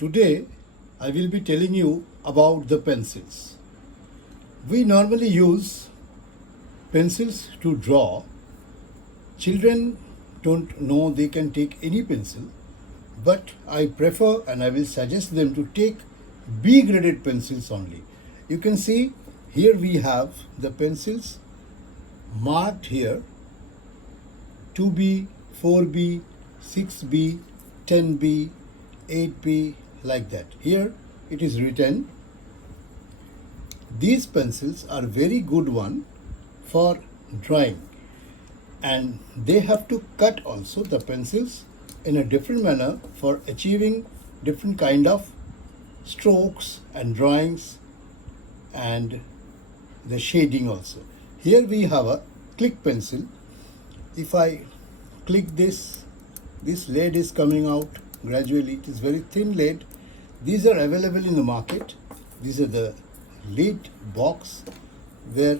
Today I will be telling you about the pencils. We normally use pencils to draw. Children don't know they can take any pencil, but I prefer and I will suggest them to take B graded pencils only. You can see here we have the pencils marked here 2B, 4B, 6B, 10B, 8B, like that. Here it is written. These pencils are very good one for drawing, and they have to cut also the pencils in a different manner for achieving different kind of strokes and drawings and the shading also. Here we have a click pencil. If I click this lead is coming out gradually. It is very thin lead. These are available in the market. These are the lead box where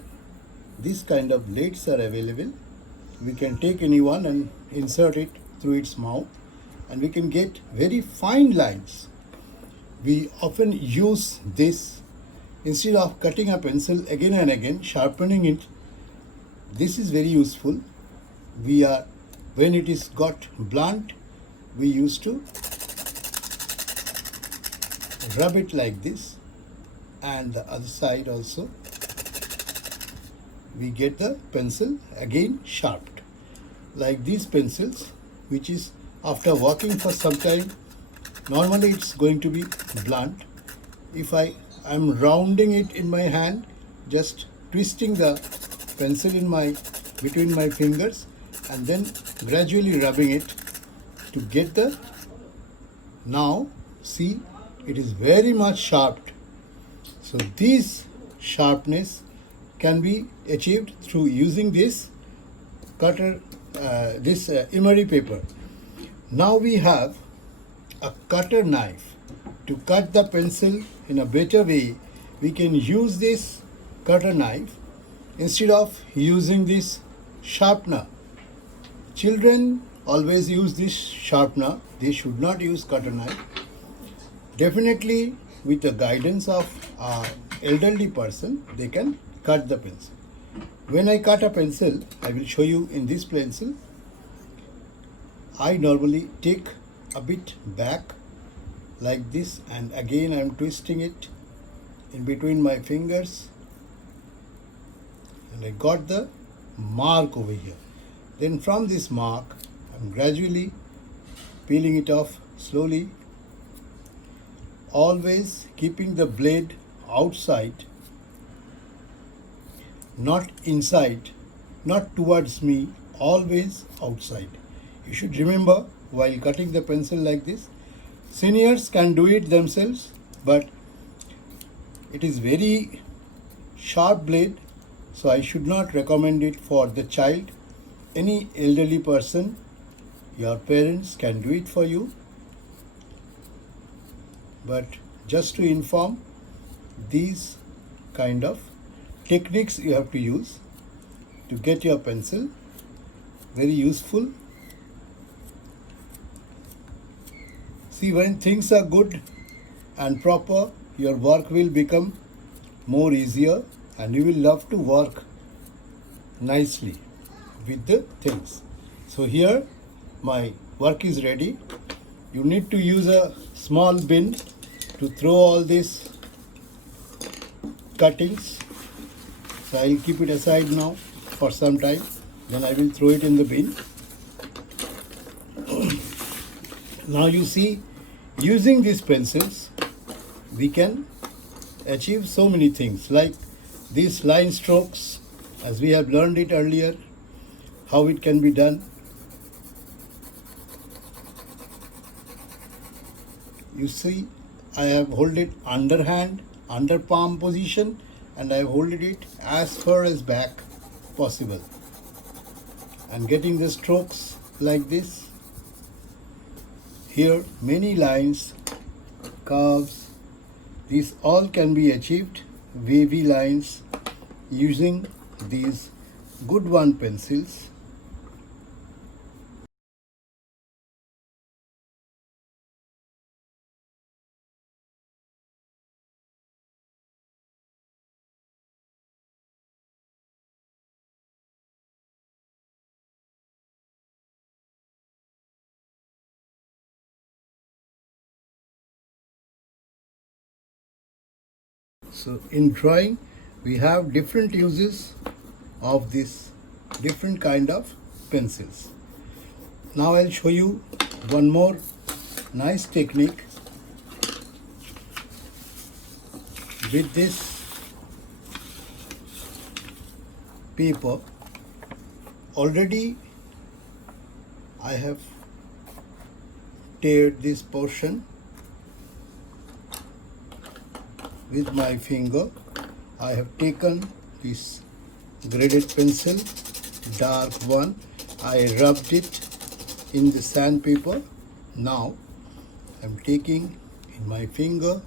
this kind of leads are available. We can take any one and insert it through its mouth, and we can get very fine lines. We often use this instead of cutting a pencil again and again, sharpening it. This is very useful. When it is got blunt, we used to rub it like this, and the other side also we get the pencil again sharpened. Like these pencils, which is after working for some time, normally it's going to be blunt. If I'm rounding it in my hand, just twisting the pencil between my fingers and then gradually rubbing it to get the, now see, it is very much sharpened. So this sharpness can be achieved through using this cutter, emery paper. Now we have a cutter knife. To cut the pencil in a better way, we can use this cutter knife instead of using this sharpener. Children always use this sharpener. They should not use cutter knife. Definitely with the guidance of an elderly person, they can cut the pencil. When I cut a pencil, I will show you in this pencil. I normally take a bit back like this, and again I am twisting it in between my fingers, and I got the mark over here. Then from this mark, I'm gradually peeling it off slowly, always keeping the blade outside, not inside, not towards me, always outside. You should remember while cutting the pencil like this. Seniors can do it themselves, but it is very sharp blade, so I should not recommend it for the child. Any elderly person, your parents can do it for you. But just to inform, these kind of techniques you have to use to get your pencil very useful. See, when things are good and proper, your work will become more easier and you will love to work nicely with the things. So here my work is ready. You need to use a small bin to throw all these cuttings. So I will keep it aside now for some time. Then I will throw it in the bin. Now you see, using these pencils, we can achieve so many things, like these line strokes, as we have learned it earlier, how it can be done. You see, I have hold it underhand, under palm position, and I have holded it as far as back possible. And getting the strokes like this. Here many lines, curves, these all can be achieved, wavy lines, using these good one pencils. So in drawing we have different uses of this different kind of pencils. Now I'll show you one more nice technique with this paper. Already I have teared this portion with my finger. I have taken this graded pencil, dark one. I rubbed it in the sandpaper. Now I'm taking in my finger,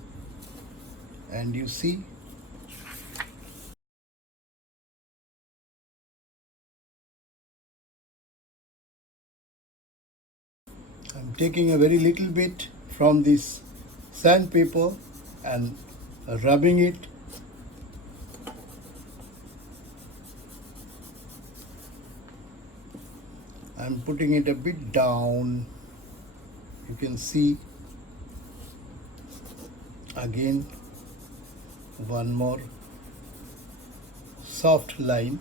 and you see I'm taking a very little bit from this sandpaper and rubbing it. I'm putting it a bit down. You can see again one more soft line.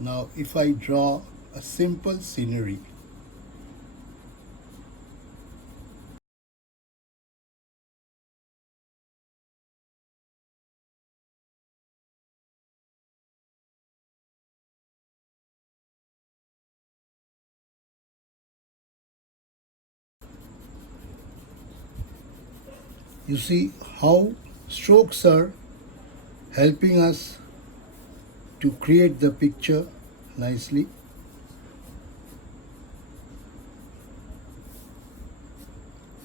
Now if I draw a simple scenery, you see how strokes are helping us to create the picture nicely.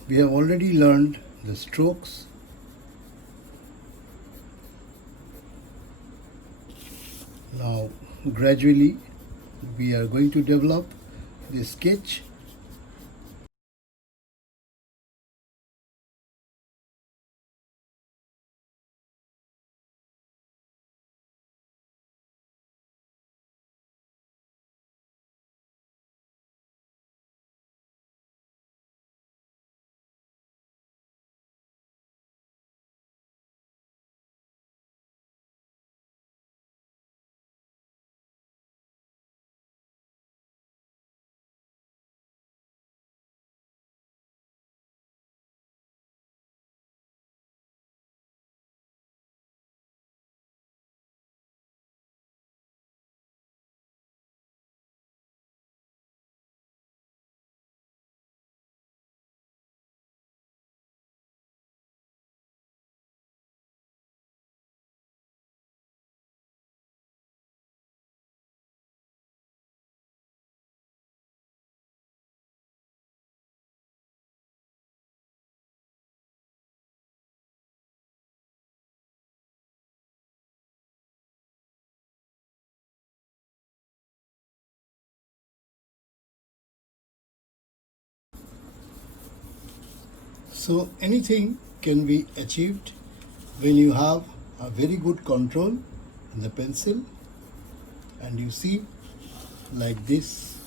We have already learned the strokes. Now gradually we are going to develop the sketch. So anything can be achieved when you have a very good control in the pencil, and you see like this